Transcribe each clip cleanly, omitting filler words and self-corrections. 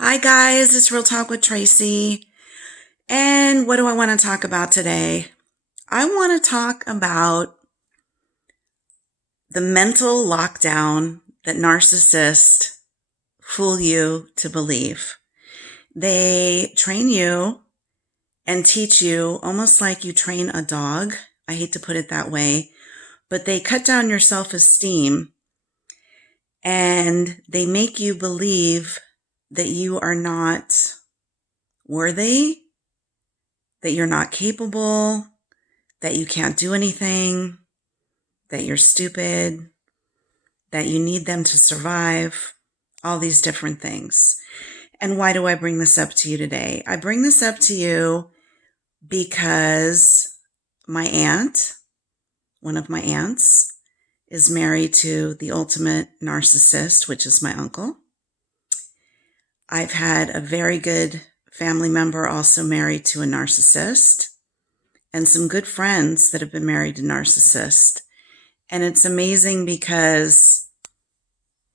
Hi guys, it's Real Talk with Tracy. And what do I want to talk about today? I want to talk about the mental lockdown that narcissists fool you to believe. They train you and teach you almost like you train a dog. I hate to put it that way, but they cut down your self-esteem and they make you believe that you are not worthy, that you're not capable, that you can't do anything, that you're stupid, that you need them to survive, all these different things. And why do I bring this up to you today? I bring this up to you because my aunt, one of my aunts, is married to the ultimate narcissist, which is my uncle. I've had a very good family member also married to a narcissist, and some good friends that have been married to narcissists. And it's amazing because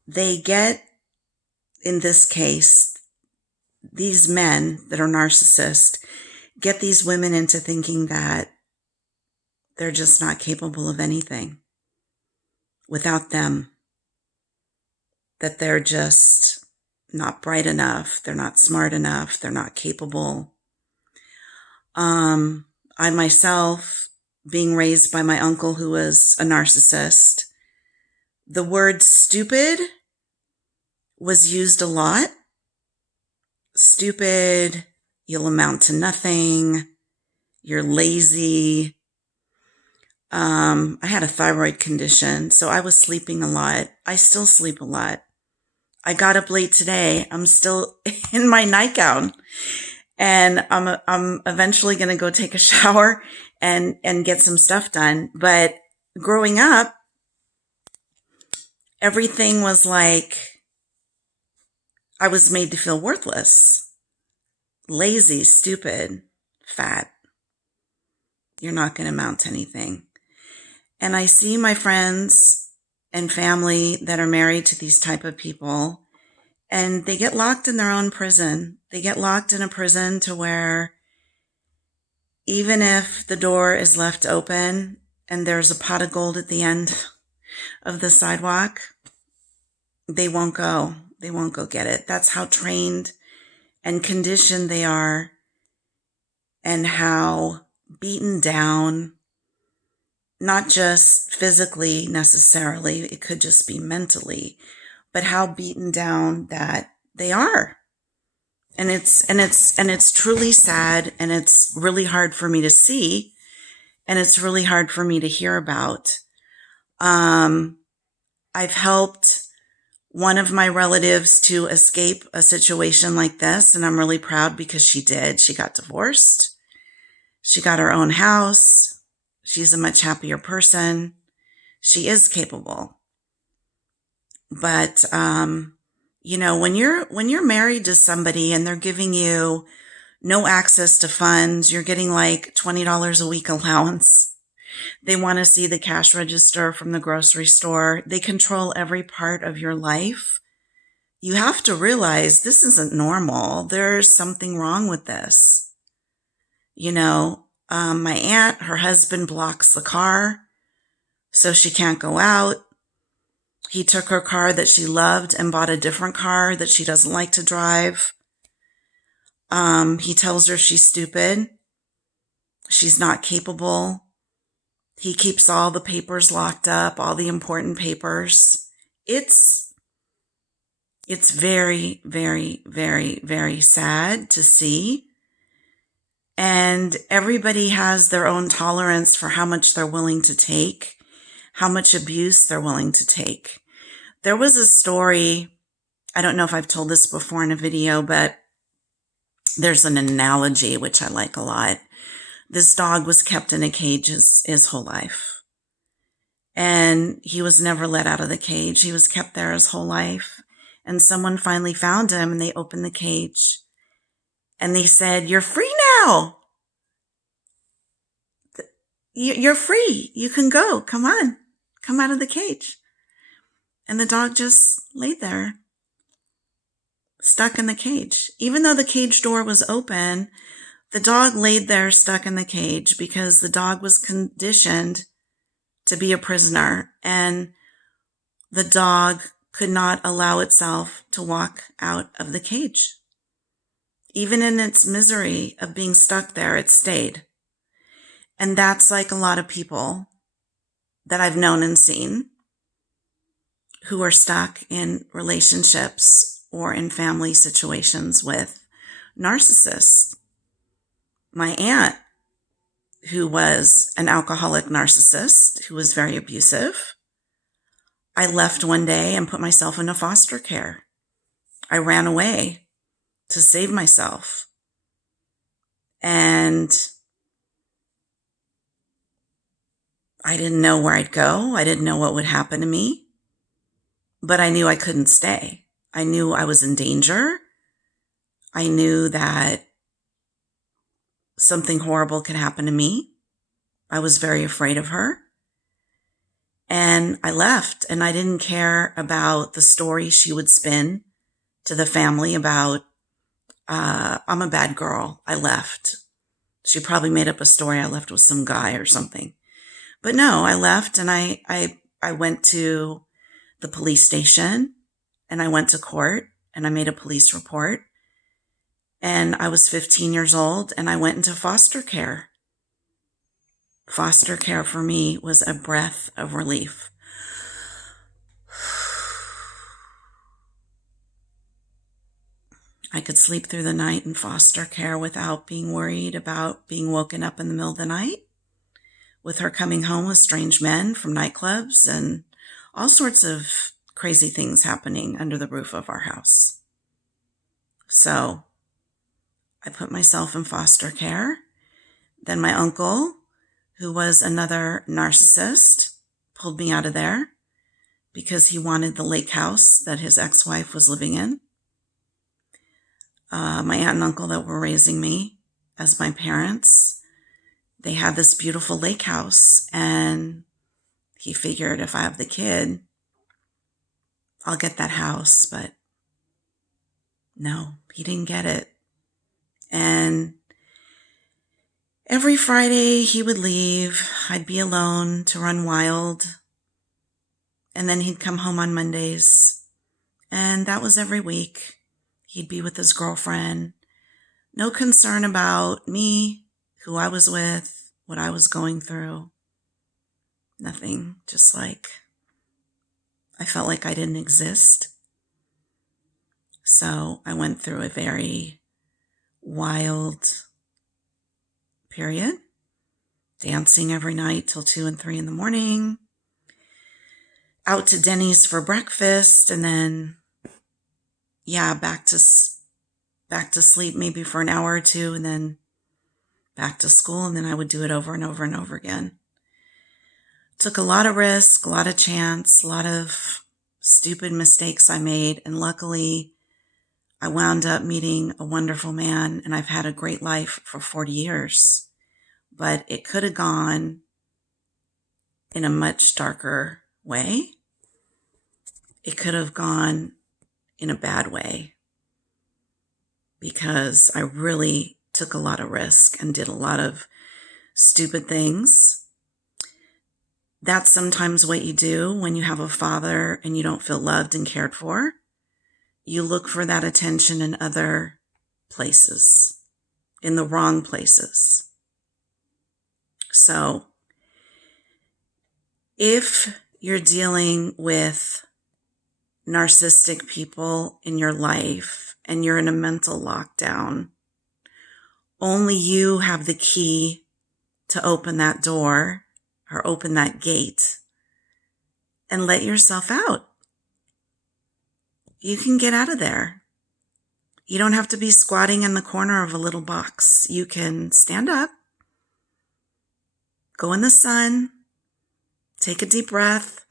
they get, in this case, these men that are narcissists get these women into thinking that they're just not capable of anything without them, that they're just not bright enough, they're not smart enough, they're not capable. I myself, being raised by my uncle who was a narcissist, the word stupid was used a lot. Stupid, you'll amount to nothing, you're lazy. I had a thyroid condition, so I was sleeping a lot. I still sleep a lot. I got up late today. I'm still in my nightgown. And I'm eventually going to go take a shower and get some stuff done. But growing up, everything was like I was made to feel worthless, lazy, stupid, fat. You're not going to amount to anything. And I see my friends and family that are married to these type of people, and they get locked in their own prison. They get locked in a prison to where even if the door is left open and there's a pot of gold at the end of the sidewalk, they won't go. They won't go get it. That's how trained and conditioned they are, and how beaten down, not just physically necessarily, it could just be mentally, but how beaten down that they are. And it's truly sad, and it's really hard for me to see, and it's really hard for me to hear about. I've helped one of my relatives to escape a situation like this, and I'm really proud because she did. She got divorced. She got her own house. She's a much happier person. She is capable. But, when you're married to somebody and they're giving you no access to funds, you're getting like $20 a week allowance. They want to see the cash register from the grocery store. They control every part of your life. You have to realize this isn't normal. There's something wrong with this. My aunt, her husband blocks the car so she can't go out. He took her car that she loved and bought a different car that she doesn't like to drive. He tells her she's stupid. She's not capable. He keeps all the papers locked up, all the important papers. It's very, very, very, very sad to see. And everybody has their own tolerance for how much they're willing to take, how much abuse they're willing to take. There was a story, I don't know if I've told this before in a video, but there's an analogy which I like a lot. This dog was kept in a cage his whole life. And he was never let out of the cage. He was kept there his whole life. And someone finally found him, and they opened the cage. And they said, "You're free now. You're free. You can go. Come on. Come out of the cage." And the dog just laid there, stuck in the cage. Even though the cage door was open, the dog laid there stuck in the cage because the dog was conditioned to be a prisoner, and the dog could not allow itself to walk out of the cage. Even in its misery of being stuck there, it stayed. And that's like a lot of people that I've known and seen who are stuck in relationships or in family situations with narcissists. My aunt, who was an alcoholic narcissist, who was very abusive, I left one day and put myself into foster care. I ran away to save myself. And I didn't know where I'd go. I didn't know what would happen to me. But I knew I couldn't stay. I knew I was in danger. I knew that something horrible could happen to me. I was very afraid of her. And I left, and I didn't care about the story she would spin to the family about, I'm a bad girl. I left. She probably made up a story. I left with some guy or something. But no, I left, and I went to the police station, and I went to court, and I made a police report. And I was 15 years old, and I went into foster care. Foster care for me was a breath of relief. I could sleep through the night in foster care without being worried about being woken up in the middle of the night, with her coming home with strange men from nightclubs and all sorts of crazy things happening under the roof of our house. So I put myself in foster care. Then my uncle, who was another narcissist, pulled me out of there because he wanted the lake house that his ex-wife was living in. My aunt and uncle that were raising me as my parents, they had this beautiful lake house, and he figured if I have the kid, I'll get that house. But no, he didn't get it. And every Friday he would leave. I'd be alone to run wild. And then he'd come home on Mondays. And that was every week. He'd be with his girlfriend. No concern about me, who I was with, what I was going through. Nothing. Just like I felt like I didn't exist. So I went through a very wild period, dancing every night till 2 and 3 in the morning, out to Denny's for breakfast, and then, back to sleep maybe for an hour or two, and then back to school, and then I would do it over and over and over again. Took a lot of risk, a lot of chance, a lot of stupid mistakes I made, and luckily I wound up meeting a wonderful man, and I've had a great life for 40 years. But it could have gone in a much darker way. It could have gone in a bad way because I really took a lot of risk and did a lot of stupid things. That's sometimes what you do when you have a father and you don't feel loved and cared for. You look for that attention in other places, in the wrong places. So if you're dealing with narcissistic people in your life and you're in a mental lockdown, only you have the key to open that door or open that gate and let yourself out. You can get out of there. You don't have to be squatting in the corner of a little box. You can stand up, go in the sun, take a deep breath,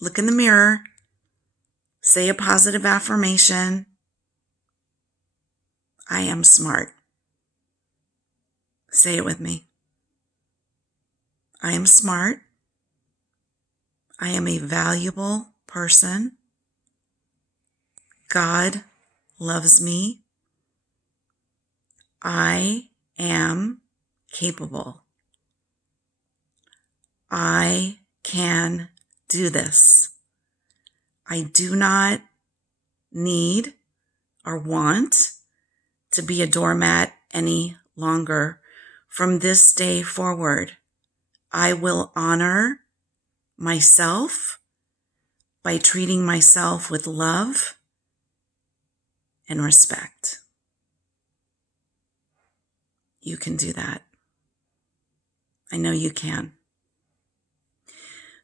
look in the mirror, say a positive affirmation. I am smart. Say it with me. I am smart. I am a valuable person. God loves me. I am capable. I can do this. I do not need or want to be a doormat any longer. From this day forward, I will honor myself by treating myself with love and respect. You can do that. I know you can.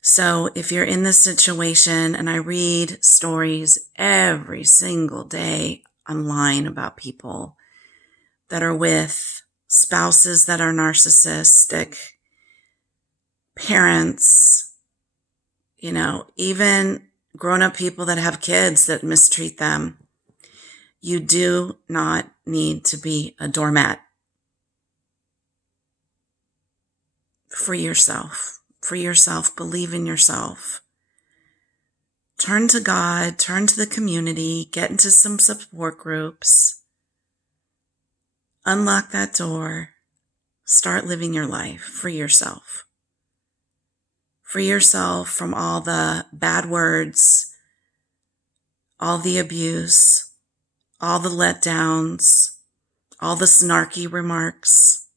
So if you're in this situation, and I read stories every single day online about people that are with spouses that are narcissistic, parents, even grown-up people that have kids that mistreat them. You do not need to be a doormat. Free yourself. Free yourself. Believe in yourself. Turn to God. Turn to the community. Get into some support groups. Unlock that door. Start living your life. Free yourself. Free yourself from all the bad words, all the abuse, all the letdowns, all the snarky remarks,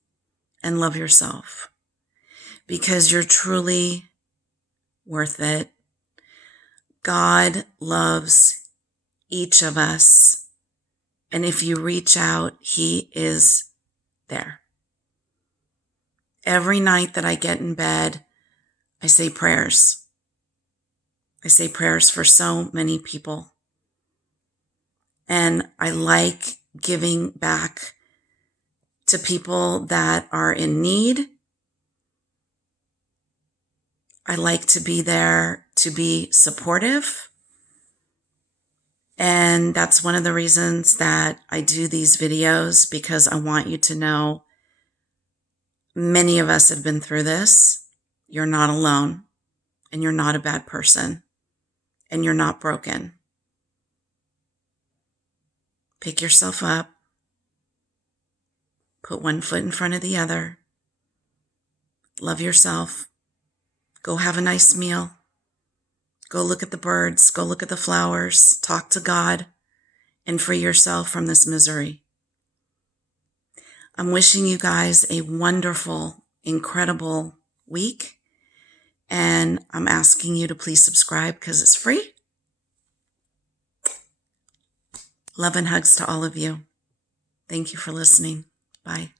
and love yourself. Because you're truly worth it. God loves each of us. And if you reach out, He is there. Every night that I get in bed, I say prayers. I say prayers for so many people. And I like giving back to people that are in need. I like to be there to be supportive. And that's one of the reasons that I do these videos, because I want you to know many of us have been through this. You're not alone, and you're not a bad person, and you're not broken. Pick yourself up. Put one foot in front of the other. Love yourself. Go have a nice meal. Go look at the birds. Go look at the flowers. Talk to God and free yourself from this misery. I'm wishing you guys a wonderful, incredible week. And I'm asking you to please subscribe because it's free. Love and hugs to all of you. Thank you for listening. Bye.